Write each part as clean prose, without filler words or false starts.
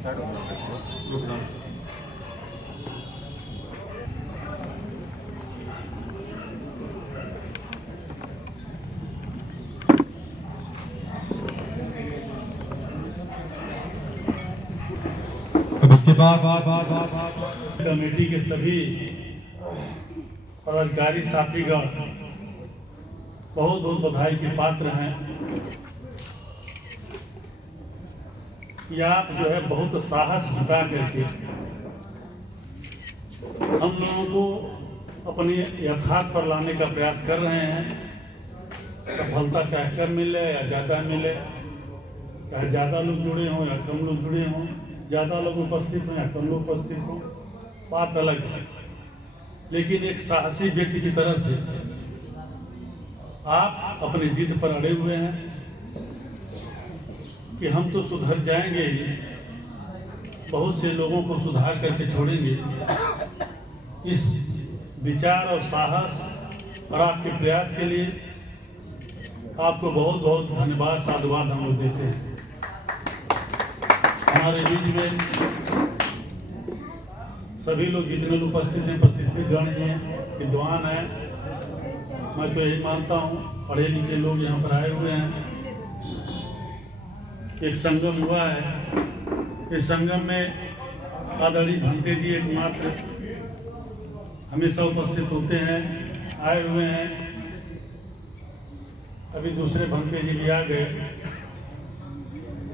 उसके बाद कमेटी के सभी पदाधिकारी साथीगण बहुत बहुत बधाई के पात्र हैं कि आप जो है बहुत साहस जुटा करके हम लोगों को अपने यथार्थ पर लाने का प्रयास कर रहे हैं। सफलता चाहे कम मिले या ज़्यादा मिले, चाहे ज़्यादा लोग जुड़े हों या कम लोग जुड़े हों, ज़्यादा लोग उपस्थित हों या कम लोग उपस्थित हों, बात अलग है। लेकिन एक साहसी व्यक्ति की तरह से आप अपनी जिद पर अड़े हुए हैं कि हम तो सुधर जाएंगे ही, बहुत से लोगों को सुधार करके छोड़ेंगे। इस विचार और साहस और आपके प्रयास के लिए आपको बहुत बहुत धन्यवाद, साधुवाद हम लोग देते हैं। हमारे बीच में सभी लोग जितने लोग उपस्थित हैं, प्रतिष्ठित गण हैं, विद्वान हैं, मैं तो यही मानता हूँ, पढ़े लिखे लोग यहाँ पर आए हुए हैं। एक संगम हुआ है, इस संगम में आदरणीय भंते जी एकमात्र हमेशा उपस्थित होते हैं, आए हुए हैं। अभी दूसरे भंते जी भी आ गए।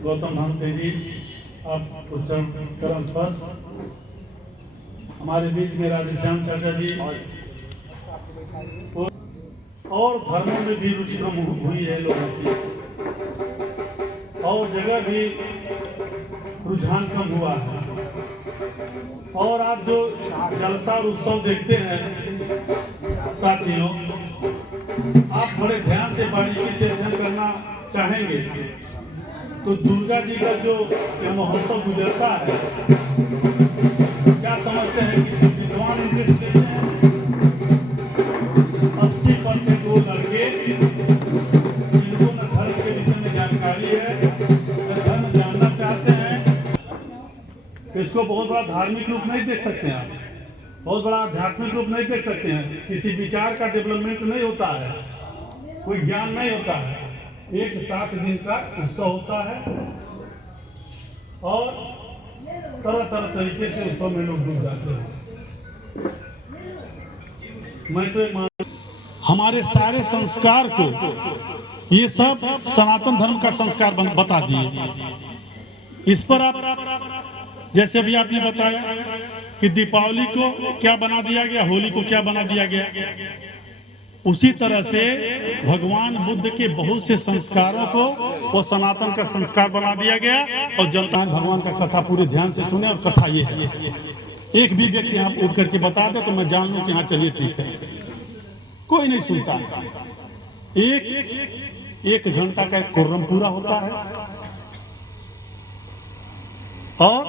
गौतम भंते जी, आप चरण स्पर्श। हमारे बीच में राधेश्याम चाचा जी और धर्मों में भी रुचि कम हुई है लोगों की, और जगह भी रुझान कम हुआ है। और आप जो जलसा और उत्सव देखते हैं साथियों, आप बड़े ध्यान से बारीकी से अध्ययन करना चाहेंगे तो दुर्गा जी का जो महोत्सव गुजरता है, क्या समझते हैं कि विद्वान इंटरेस्ट लेते हैं? 80% वो लड़के जिनको न धर्म के विषय में जानकारी है, न धर्म जानना चाहते हैं, तो इसको बहुत बड़ा धार्मिक रूप नहीं देख सकते हैं आप, बहुत बड़ा आध्यात्मिक रूप नहीं देख सकते हैं। किसी विचार का डेवलपमेंट नहीं होता है, कोई ज्ञान नहीं होता है। एक 7 दिन का उत्सव होता है और तरह तरह तरीके से उत्सव में लोग डूब जाते हैं। मैं तो एक हमारे सारे संस्कार को ये सब सनातन धर्म का संस्कार बता दिए। इस पर आप जैसे अभी आपने बताया कि दीपावली को क्या बना दिया गया, होली को क्या बना दिया गया, उसी तरह से भगवान बुद्ध के बहुत से संस्कारों को वो सनातन का संस्कार बना दिया गया। और जनता भगवान का कथा पूरे ध्यान से सुने। और कथा ये है, एक भी व्यक्ति यहाँ उठ करके बता दे तो मैं जान लूं कि हाँ चलिए ठीक है। कोई नहीं सुनता। एक घंटा का एक कोर्रम पूरा होता है और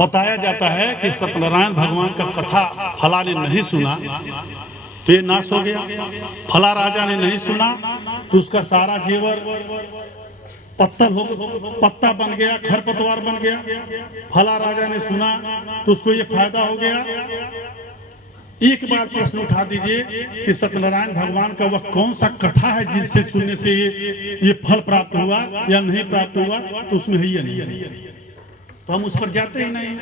बताया जाता है कि सत्यनारायण भगवान का कथा फला ने नहीं सुना तो ये नाश हो गया, फला राजा ने नहीं सुना तो उसका सारा जेवर पत्ता बन गया, खरपतवार बन गया, फला राजा ने सुना तो उसको ये फायदा हो गया। एक बार प्रश्न उठा दीजिए कि सत्यनारायण भगवान का वह कौन सा कथा है जिससे सुनने से ये फल प्राप्त हुआ या नहीं प्राप्त हुआ, तो उसमें है ही नहीं। तो हम उस पर जाते ही नहीं,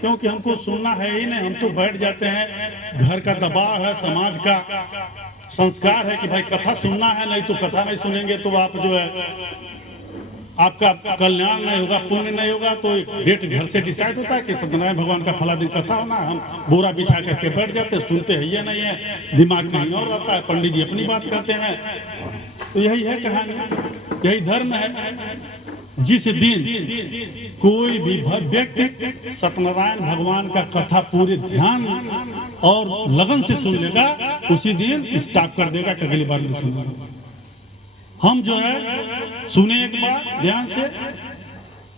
क्योंकि हमको सुनना है ही नहीं। हम तो बैठ जाते हैं, घर का दबाव है, समाज का संस्कार है कि भाई कथा सुनना है, नहीं तो कथा नहीं सुनेंगे तो आप जो है आपका कल्याण नहीं होगा, पुण्य नहीं होगा। तो डेट घर से डिसाइड होता है कि सत्यनारायण भगवान का फला दिन कथा होना है, हम बोरा बिछा करके बैठ जाते हैं, सुनते हैं ये नहीं है, दिमाग कहीं और रहता है, पंडित जी अपनी बात कहते हैं। तो यही है कहानी, यही धर्म है। जिस दिन कोई भी व्यक्ति सत्यनारायण भगवान का कथा पूरे ध्यान और लगन से सुन लेगा, उसी दिन स्टॉप कर देगा कि अगली बार नहीं सुनेगा। हम जो है सुने एक बार ध्यान से,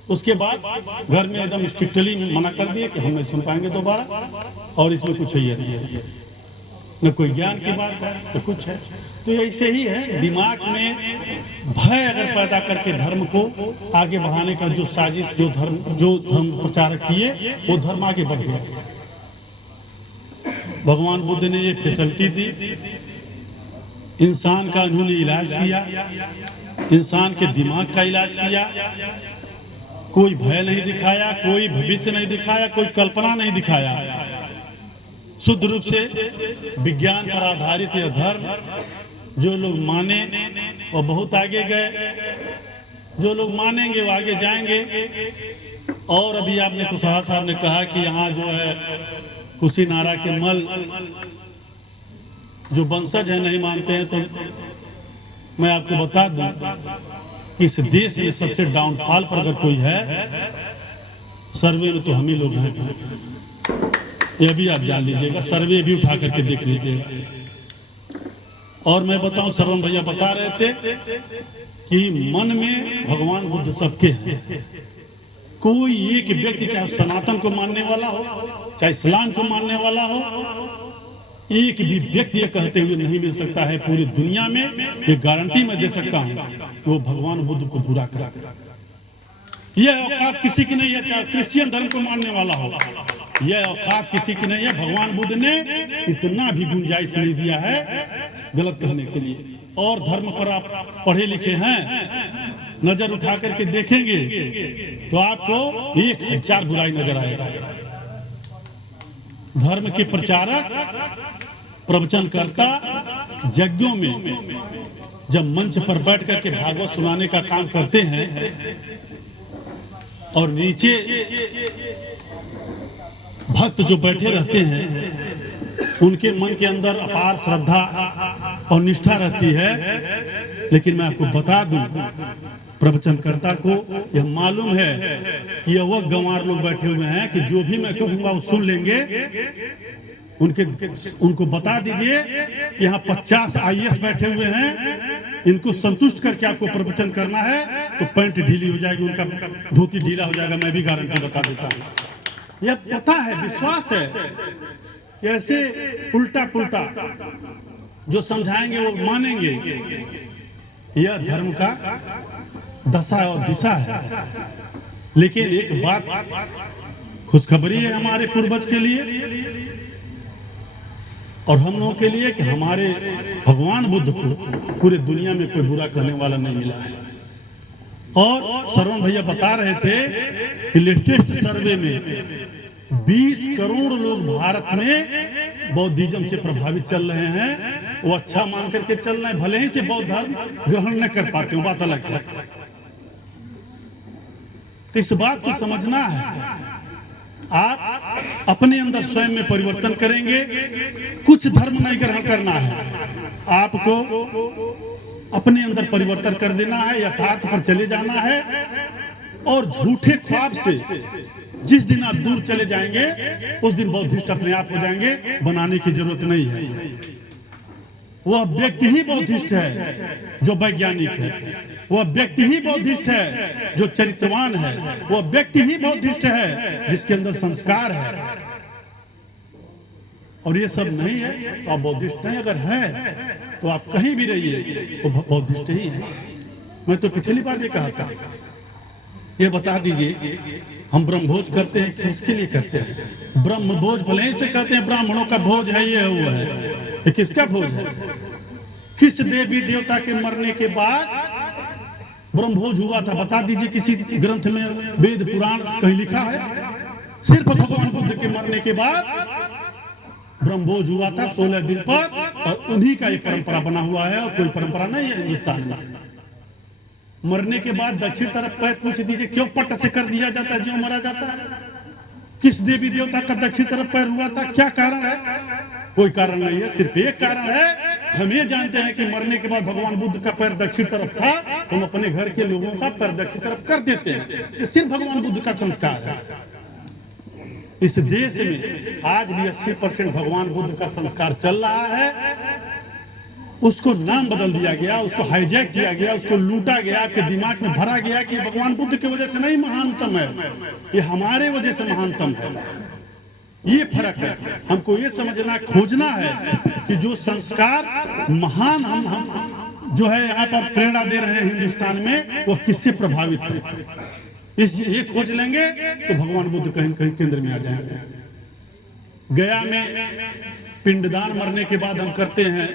उसके बाद घर में एकदम स्ट्रिक्टली मना कर दिए कि हम नहीं सुन पाएंगे दोबारा। और इसमें कुछ है नहीं है, न कोई ज्ञान की बात है, तो कुछ है। तो ऐसे ही है, दिमाग में भय अगर पैदा करके धर्म को आगे बढ़ाने का जो साजिश जो धर्म प्रचारक किए, वो धर्म आगे बढ़ गया। भगवान बुद्ध ने ये फैसिलिटी दी, इंसान का उन्होंने इलाज किया, इंसान के दिमाग का इलाज किया, कोई भय नहीं दिखाया, कोई भविष्य नहीं दिखाया, कोई कल्पना नहीं दिखाया। शुद्ध रूप से विज्ञान पर आधारित यह धर्म जो लोग माने वो बहुत आगे गए, जो लोग मानेंगे वो आगे जाएंगे। और अभी आपने कुशवाहा साहब ने कहा कि यहाँ जो है कुशीनारा के मल जो वंशज है नहीं मानते हैं, तो मैं आपको बता दूं कि इस देश में सबसे डाउनफॉल पर अगर कोई है सर्वे में तो हम ही लोग हैं। ये भी आप जान लीजिएगा, सर्वे भी उठा करके देख लीजिएगा। और मैं बताऊं, श्रवण भैया बता रहे थे कि मन में भगवान बुद्ध सबके हैं। कोई एक व्यक्ति चाहे सनातन को मानने वाला हो, चाहे इस्लाम को मानने वाला हो, एक भी व्यक्ति ये कहते हुए नहीं मिल सकता है पूरी दुनिया में, ये गारंटी मैं दे सकता हूँ, वो भगवान बुद्ध को पूरा करेगा। यह औकात किसी की नहीं है, चाहे क्रिश्चियन धर्म को मानने वाला हो, यह औकात किसी की नहीं है। भगवान बुद्ध ने इतना भी गुंजाइश नहीं दिया है गलत कहने के लिए। और धर्म पर आप पढ़े लिखे हैं, नजर उठा करके देखेंगे तो आपको 1000 बुराई नजर आएगा। धर्म के प्रचारक, प्रवचनकर्ता यज्ञों में जब मंच पर बैठ करके भागवत सुनाने का काम करते हैं और नीचे भक्त जो बैठे रहते हैं उनके मन के अंदर अपार श्रद्धा और निष्ठा रहती है, लेकिन मैं आपको बता दूं प्रवचनकर्ता को यह मालूम है कि यह वह गंवार लोग बैठे हुए हैं कि जो भी मैं कहूंगा वो सुन लेंगे। उनको बता दीजिए कि यहाँ 50 IAS बैठे हुए हैं, इनको संतुष्ट करके आपको प्रवचन करना है तो पैंट ढीली हो जाएगी, उनका धोती ढीला हो जाएगा। मैं भी गारंटी बता देता हूँ, यह पता है, विश्वास है। ऐसे उल्टा पुल्टा जो समझाएंगे वो मानेंगे। यह धर्म का दशा और दिशा है। लेकिन एक बात खुशखबरी है हमारे पूर्वज के लिए और हम लोगों के लिए कि हमारे भगवान बुद्ध को पूरे दुनिया में कोई बुरा करने वाला नहीं मिला है। और श्रवण भैया बता रहे थे कि लेटेस्ट सर्वे में 20 करोड़ लोग भारत में बौद्धिज्म से प्रभावित चल रहे हैं। वो अच्छा मान करके चल रहे हैं, भले ही से बौद्ध धर्म ग्रहण न कर पाते, वो बात अलग है। तो इस बात को समझना है, आप अपने अंदर स्वयं में परिवर्तन करेंगे। कुछ धर्म नहीं ग्रहण करना है, आपको अपने अंदर परिवर्तन कर देना है, यथार्थ पर चले जाना है। और झूठे ख्वाब से जिस दिन आप दूर चले जाएंगे उस दिन बौद्धिस्ट अपने आप हो जाएंगे, बनाने की जरूरत नहीं है। वह व्यक्ति ही बौद्धिस्ट है जो वैज्ञानिक है, वह व्यक्ति ही बौद्धिस्ट है जो चरित्रवान है, वह व्यक्ति ही बौद्धिस्ट है जिसके अंदर संस्कार है। और ये सब नहीं है तो आप बौद्धिस्ट नहीं, अगर है तो आप कहीं भी रहिए वो बौद्धिस्ट ही है। मैं तो पिछली बार ये कहा था, ये बता दीजिए हम ब्रह्मभोज करते हैं किसके लिए करते हैं? ब्रह्मभोज भले ही से कहते हैं ब्राह्मणों का भोज है, ये हुआ है, ये किसका भोज है? किस देवी देवता के मरने के बाद ब्रह्मभोज हुआ था? बता दीजिए किसी ग्रंथ में, वेद पुराण कहीं लिखा है? सिर्फ भगवान बुद्ध के मरने के बाद ब्रह्मभोज हुआ था 16 दिन पर, और उन्हीं का एक परंपरा बना हुआ है और कोई परंपरा नहीं है हिंदुस्तान में। मरने के बाद दक्षिण तरफ पैर पूछ दीजिए क्यों पट से कर दिया जाता है जो मरा जाता है? किस देवी देवता का दक्षिण तरफ पैर हुआ था? क्या कारण है? कोई कारण नहीं है, सिर्फ एक कारण है। हम ये जानते हैं कि मरने के बाद भगवान बुद्ध का पैर दक्षिण तरफ था, हम अपने घर के लोगों का पैर दक्षिण तरफ कर देते हैं। ये सिर्फ भगवान बुद्ध का संस्कार है। इस देश में आज भी 80% भगवान बुद्ध का संस्कार चल रहा है। उसको नाम बदल दिया गया, उसको हाईजैक किया गया, उसको लूटा गया, आपके दिमाग में भरा गया कि भगवान बुद्ध की वजह से नहीं महानतम है, ये हमारे वजह से महानतम है। ये फर्क है। हमको ये समझना खोजना है कि जो संस्कार महान हम जो है यहाँ पर प्रेरणा दे रहे हैं हिंदुस्तान में, वो किससे प्रभावित है। इस ये खोज लेंगे तो भगवान बुद्ध कहीं कहीं केंद्र में आ जाएंगे। गया में पिंडदान मरने के बाद हम करते हैं।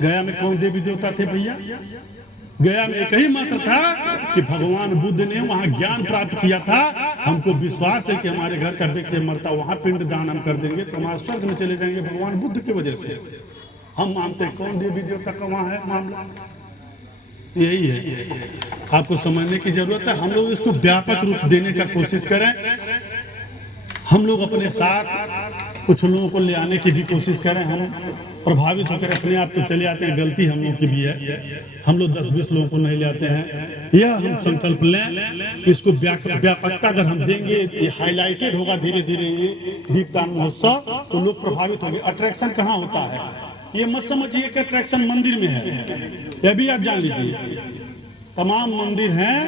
गया में कौन देवी देवता थे भैया? गया में एक ही मात्र था कि भगवान बुद्ध ने वहां ज्ञान प्राप्त किया था। हमको विश्वास है कि हमारे घर का व्यक्ति मरता, वहां पिंडदान हम कर देंगे तो हमारे स्वर्ग में चले जाएंगे भगवान बुद्ध की वजह से। हम मानते हैं कौन देवी देवता का वहां है मामला। यही है, आपको समझने की जरूरत है। हम लोग इसको व्यापक रूप देने का कोशिश करें। हम लोग अपने साथ कुछ लोगों को ले आने की भी कोशिश करें। हम प्रभावित होकर अपने आप को चले आते हैं, गलती हम लोग की भी है। हम लोग 10-20 लोगों को नहीं ले आते हैं। यह हम संकल्प लें, इसको व्यापकता अगर हम देंगे, ये हाईलाइटेड होगा धीरे धीरे ये दीपदान महोत्सव, तो लोग प्रभावित होंगे। अट्रैक्शन कहाँ होता है ये मत समझिए कि अट्रैक्शन मंदिर में है, यह भी आप जान लीजिए। तमाम मंदिर हैं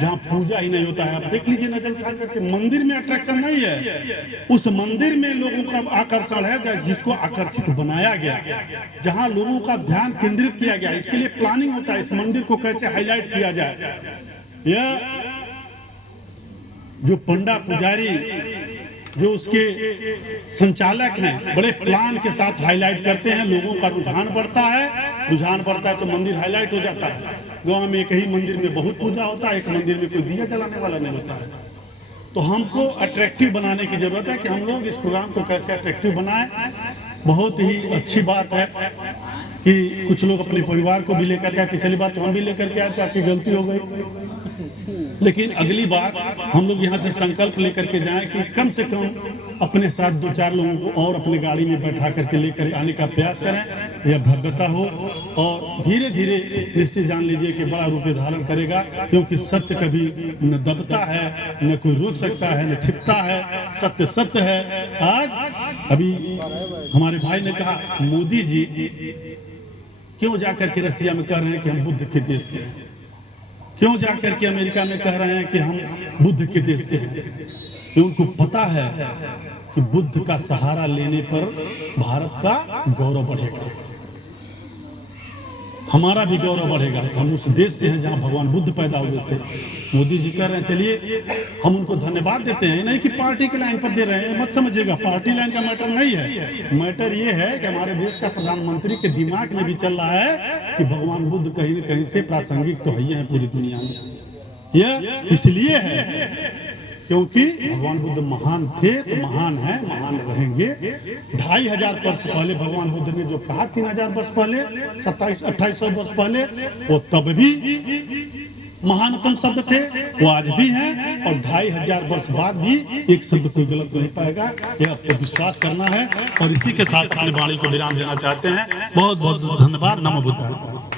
जहाँ पूजा ही नहीं होता है। आप देख लीजिए नजर उठा करके, मंदिर में अट्रैक्शन नहीं है। उस मंदिर में लोगों का आकर्षण है, जिसको आकर्षित बनाया गया, जहाँ लोगों का ध्यान केंद्रित किया गया। इसके लिए प्लानिंग होता है, इस मंदिर को कैसे हाईलाइट किया जाए। यह जो पंडा पुजारी जो उसके संचालक हैं, बड़े प्लान के साथ हाईलाइट करते हैं। लोगों का रुझान बढ़ता है तो मंदिर हाईलाइट हो जाता है। गाँव में एक ही मंदिर में बहुत पूजा होता है, एक मंदिर में कोई दिया जलाने वाला नहीं होता है। तो हमको अट्रैक्टिव बनाने की जरूरत है कि हम लोग इस प्रोग्राम को कैसे अट्रैक्टिव बनाएं। बहुत ही अच्छी बात है कि कुछ लोग अपने परिवार को भी लेकर के, पिछली बार तो हम भी लेकर के आए थे, आपकी गलती हो गई। लेकिन अगली बार हम लोग यहाँ से संकल्प लेकर के जाएं कि कम से कम अपने साथ 2-4 लोगों को और अपनी गाड़ी में बैठा करके लेकर आने का प्रयास करें। यह भव्यता हो और धीरे धीरे निश्चित जान लीजिए कि बड़ा रूप धारण करेगा, क्योंकि सत्य कभी न दबता है, न कोई रोक सकता है, न छिपता है। सत्य सत्य है। आज अभी हमारे भाई ने कहा, मोदी जी क्यों जाकर के रसिया में कह रहे हैं कि हम बुद्ध के देश के हैं, क्यों जाकर के अमेरिका में कह रहे हैं कि हम बुद्ध के देश के हैं? कि उनको पता है कि बुद्ध का सहारा लेने पर भारत का गौरव बढ़ेगा, हमारा भी गौरव बढ़ेगा। हम उस देश से हैं जहां भगवान बुद्ध पैदा हुए थे। मोदी जी कह रहे हैं, चलिए हम उनको धन्यवाद देते हैं। नहीं कि पार्टी के लाइन पर दे रहे हैं, मत समझिएगा, पार्टी लाइन का मैटर नहीं है। मैटर ये है कि हमारे देश का प्रधानमंत्री के दिमाग में भी चल रहा है कि भगवान बुद्ध कहीं न कहीं से प्रासंगिक तो है पूरी दुनिया में। यह इसलिए है क्योंकि भगवान बुद्ध महान थे तो महान है, महान रहेंगे। 2500 वर्ष पहले भगवान बुद्ध ने जो कहा, 3000 वर्ष पहले, 2700-2800 वर्ष पहले, वो तब भी महानतम शब्द थे, वो आज भी हैं, और 2500 वर्ष बाद भी एक शब्द कोई गलत नहीं पाएगा। यह आपको विश्वास करना है। और इसी के साथ अपनी वाणी को विराम देना चाहते हैं। बहुत बहुत धन्यवाद। नमो बुद्धाय।